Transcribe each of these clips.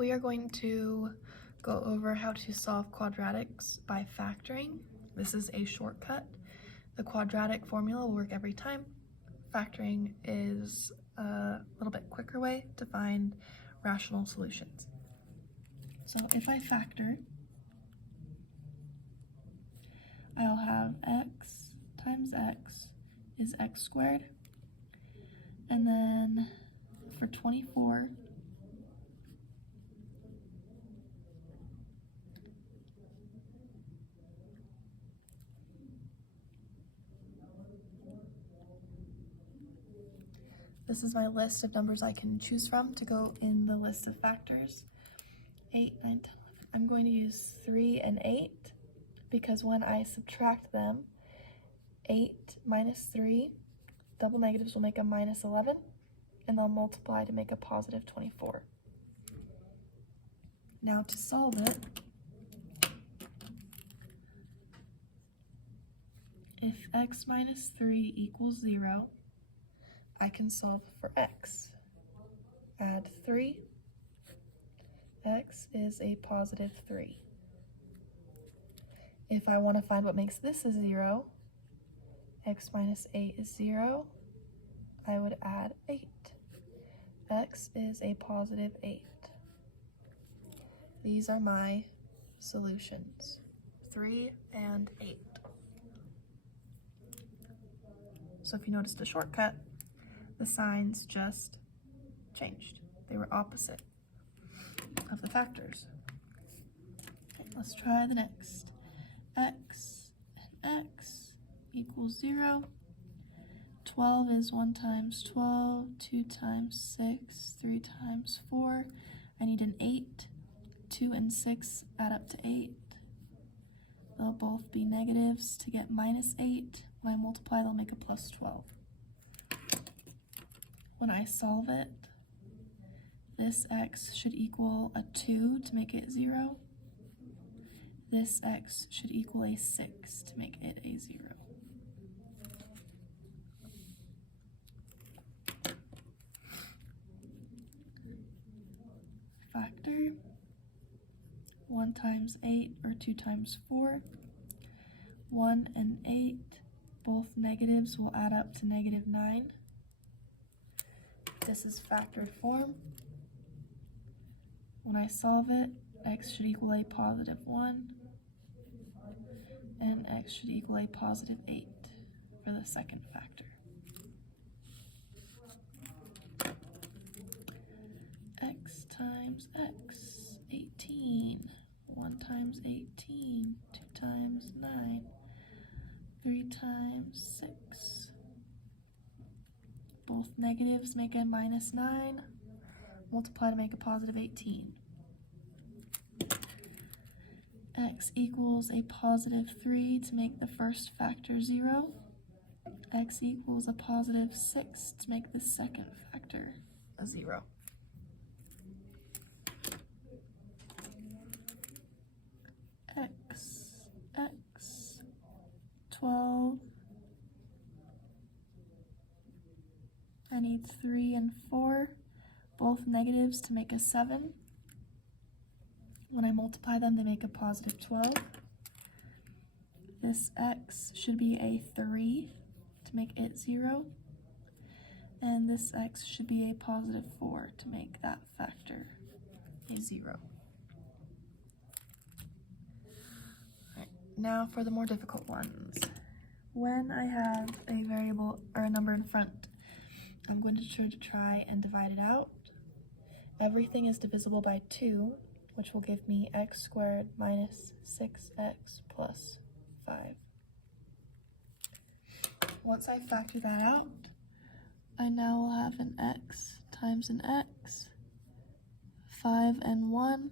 We are going to go over how to solve quadratics by factoring. This is a shortcut. The quadratic formula will work every time. Factoring is a little bit quicker way to find rational solutions. So if I factor, I'll have x times x is x squared, and then for 24, this is my list of numbers I can choose from to go in the list of factors. 8, 9, 10, 11. I'm going to use 3 and 8 because when I subtract them, 8 minus 3, double negatives will make a minus 11, and they'll multiply to make a positive 24. Now to solve it, if x minus 3 equals 0, I can solve for x. Add 3. X is a positive 3. If I want to find what makes this a 0, x minus 8 is 0, I would add 8. X is a positive 8. These are my solutions, 3 and 8. So if you noticed the shortcut, the signs just changed. They were opposite of the factors. Okay, let's try the next. X and x equals 0. 12 is 1 times 12, 2 times 6, 3 times 4. I need an 8. 2 and 6 add up to 8. They'll both be negatives to get minus 8. When I multiply, they'll make a plus 12. When I solve it, this x should equal a 2 to make it 0. This x should equal a 6 to make it a 0. Factor 1 times 8 or 2 times 4. 1 and 8, both negatives will add up to negative 9. This is factored form. When I solve it, x should equal a positive 1, and x should equal a positive 8 for the second factor. X times x, 18. 1 times 18, 2 times 9, 3 times 6. Both negatives make a minus 9. Multiply to make a positive 18. X equals a positive 3 to make the first factor 0. X equals a positive 6 to make the second factor a 0. X, 12. I need 3 and 4, both negatives to make a 7. When I multiply them, they make a positive 12. This x should be a 3 to make it 0. And this x should be a positive 4 to make that factor a 0. Now for the more difficult ones. When I have a variable or a number in front, I'm going to try and divide it out. Everything is divisible by 2, which will give me x squared minus 6x plus 5. Once I factor that out, I now will have an x times an x, 5 and 1,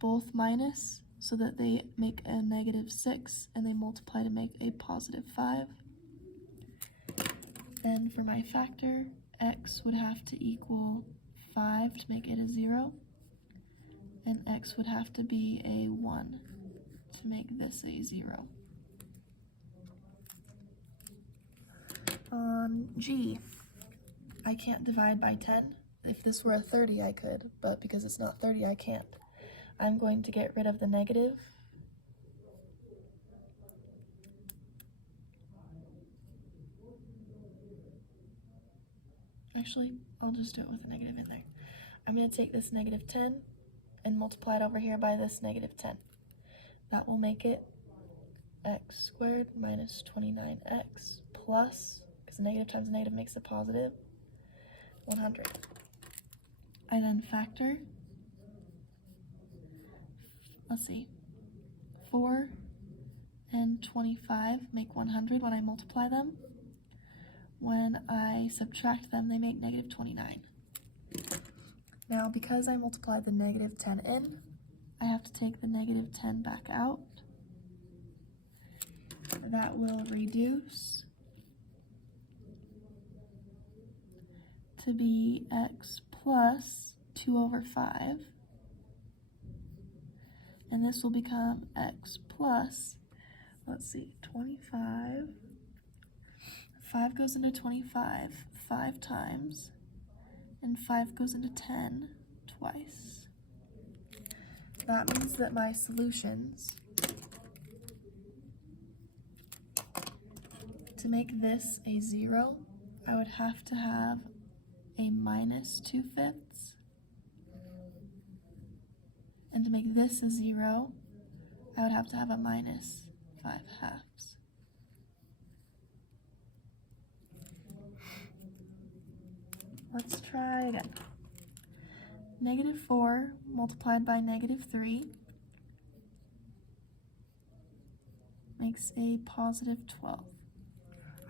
both minus, so that they make a negative 6 and they multiply to make a positive 5. Then for my factor, x would have to equal 5 to make it a 0, and x would have to be a 1 to make this a 0. On G, I can't divide by 10. If this were a 30, I could, but because it's not 30, I can't. I'm going to get rid of the negative. Actually, I'll just do it with a negative in there. I'm going to take this negative 10 and multiply it over here by this negative 10. That will make it x squared minus 29x plus, because negative times negative makes a positive, 100. I then factor, let's see, 4 and 25 make 100 when I multiply them. When I subtract them, they make negative 29. Now, because I multiplied the negative 10 in, I have to take the negative 10 back out. That will reduce to be x plus 2 over 5. And this will become x plus, let's see, 25. 5 goes into 25 5 times, and 5 goes into 10 twice. That means that my solutions, to make this a 0, I would have to have a minus 2/5. And to make this a 0, I would have to have a minus 5/2. Let's try again. Negative 4 multiplied by negative 3 makes a positive 12.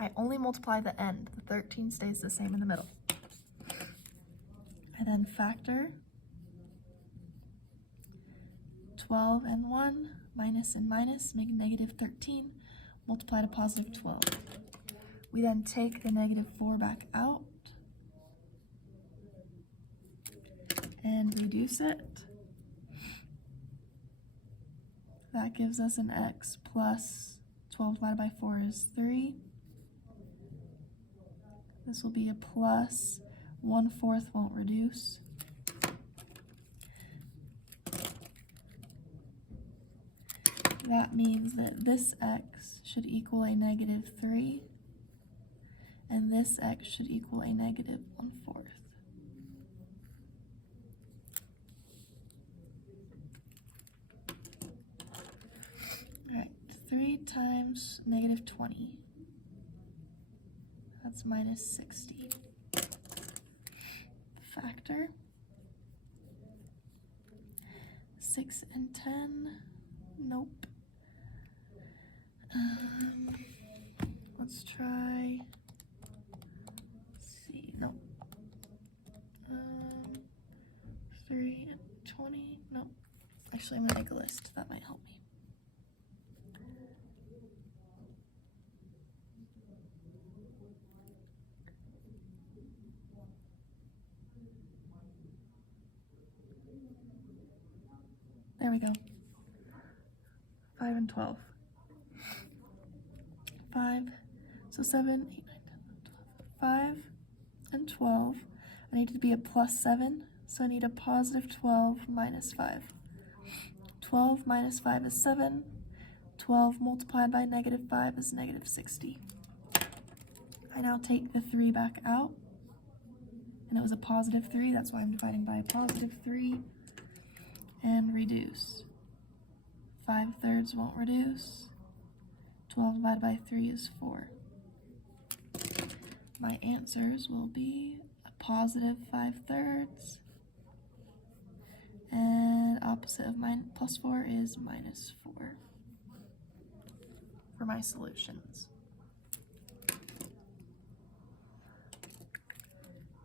I only multiply the end. The 13 stays the same in the middle. I then factor 12 and 1, minus and minus make negative 13, multiply to positive 12. We then take the negative 4 back out and reduce it. That gives us an x plus 12 divided by 4 is 3. This will be a plus 1/4 won't reduce. That means that this x should equal a negative 3, and this x should equal a negative 1/4. Alright, 3 times negative 20. That's minus 60. Factor. 6 and 10. Nope. Let's try. Let's see. Nope. 3 and 20. Nope. Actually, I'm gonna make a list. That might help me. There we go. 5 and 12. 5, so 7, 8, 9, 10, 12. 5 and 12. I need to be a plus 7, so I need a positive 12 minus 5. 12 minus 5 is 7. 12 multiplied by negative 5 is negative 60. I now take the 3 back out, and it was a positive 3, that's why I'm dividing by a positive 3, and reduce. 5/3 won't reduce. 12 divided by 3 is 4. My answers will be a positive 5/3, and opposite of plus 4 is minus 4 for my solutions.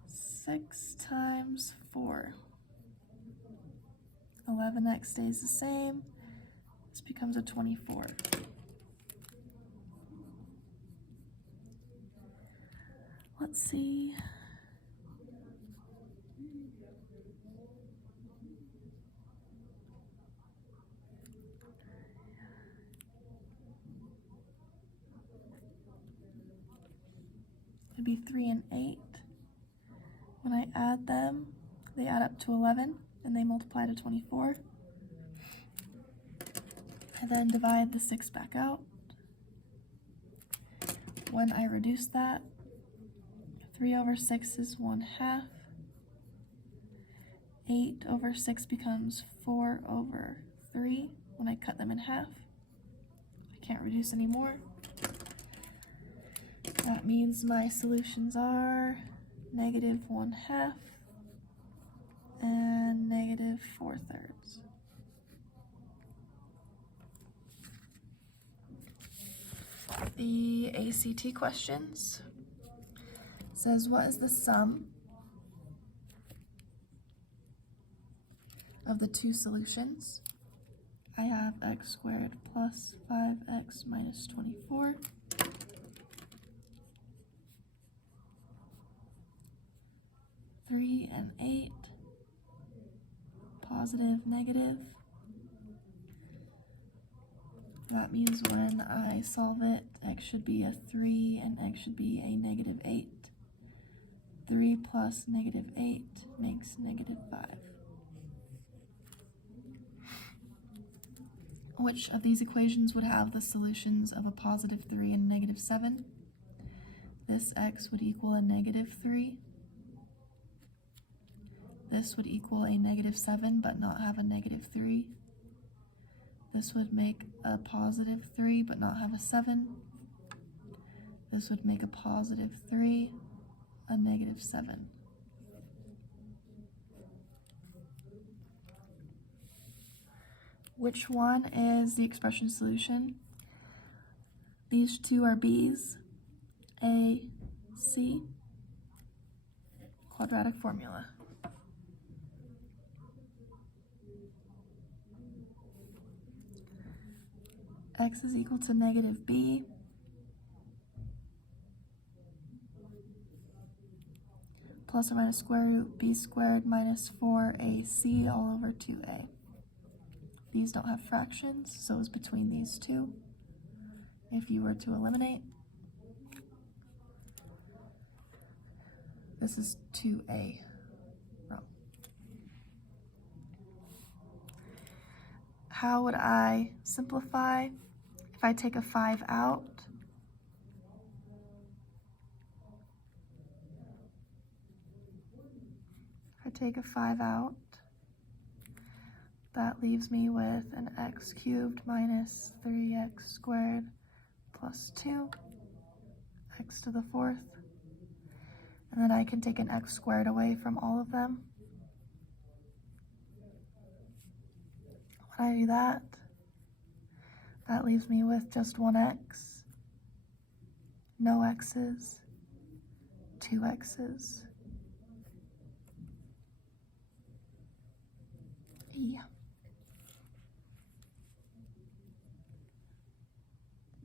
6 times 4. 11x stays the same. This becomes a 24. Let's see. It'd be 3 and 8. when I add them, they add up to 11, and they multiply to 24. I then divide the 6 back out. When I reduce that, 3 over 6 is 1/2. 8 over 6 becomes 4 over 3 when I cut them in half. I can't reduce anymore. That means my solutions are -1/2 and -4/3. The ACT questions says, what is the sum of the two solutions? I have x squared plus 5x minus 24. Three and 8, positive, negative. That means when I solve it, x should be a 3 and x should be a -8. 3 plus -8 makes -5. Which of these equations would have the solutions of a positive 3 and -7? This x would equal a -3. This would equal a -7 but not have a -3. This would make a positive 3 but not have a 7. This would make a positive 3, a -7. Which one is the expression solution? These two are b's, a, c, quadratic formula. X is equal to -b plus or minus square root b squared minus 4ac all over 2a. These don't have fractions, so it's between these two. If you were to eliminate, this is 2a. Wrong. How would I simplify? If I take a 5 out, that leaves me with an x cubed minus 3x squared plus 2, x to the 4th. And then I can take an x squared away from all of them. When I do that, that leaves me with just one x, no x's, 2 x's. Yeah.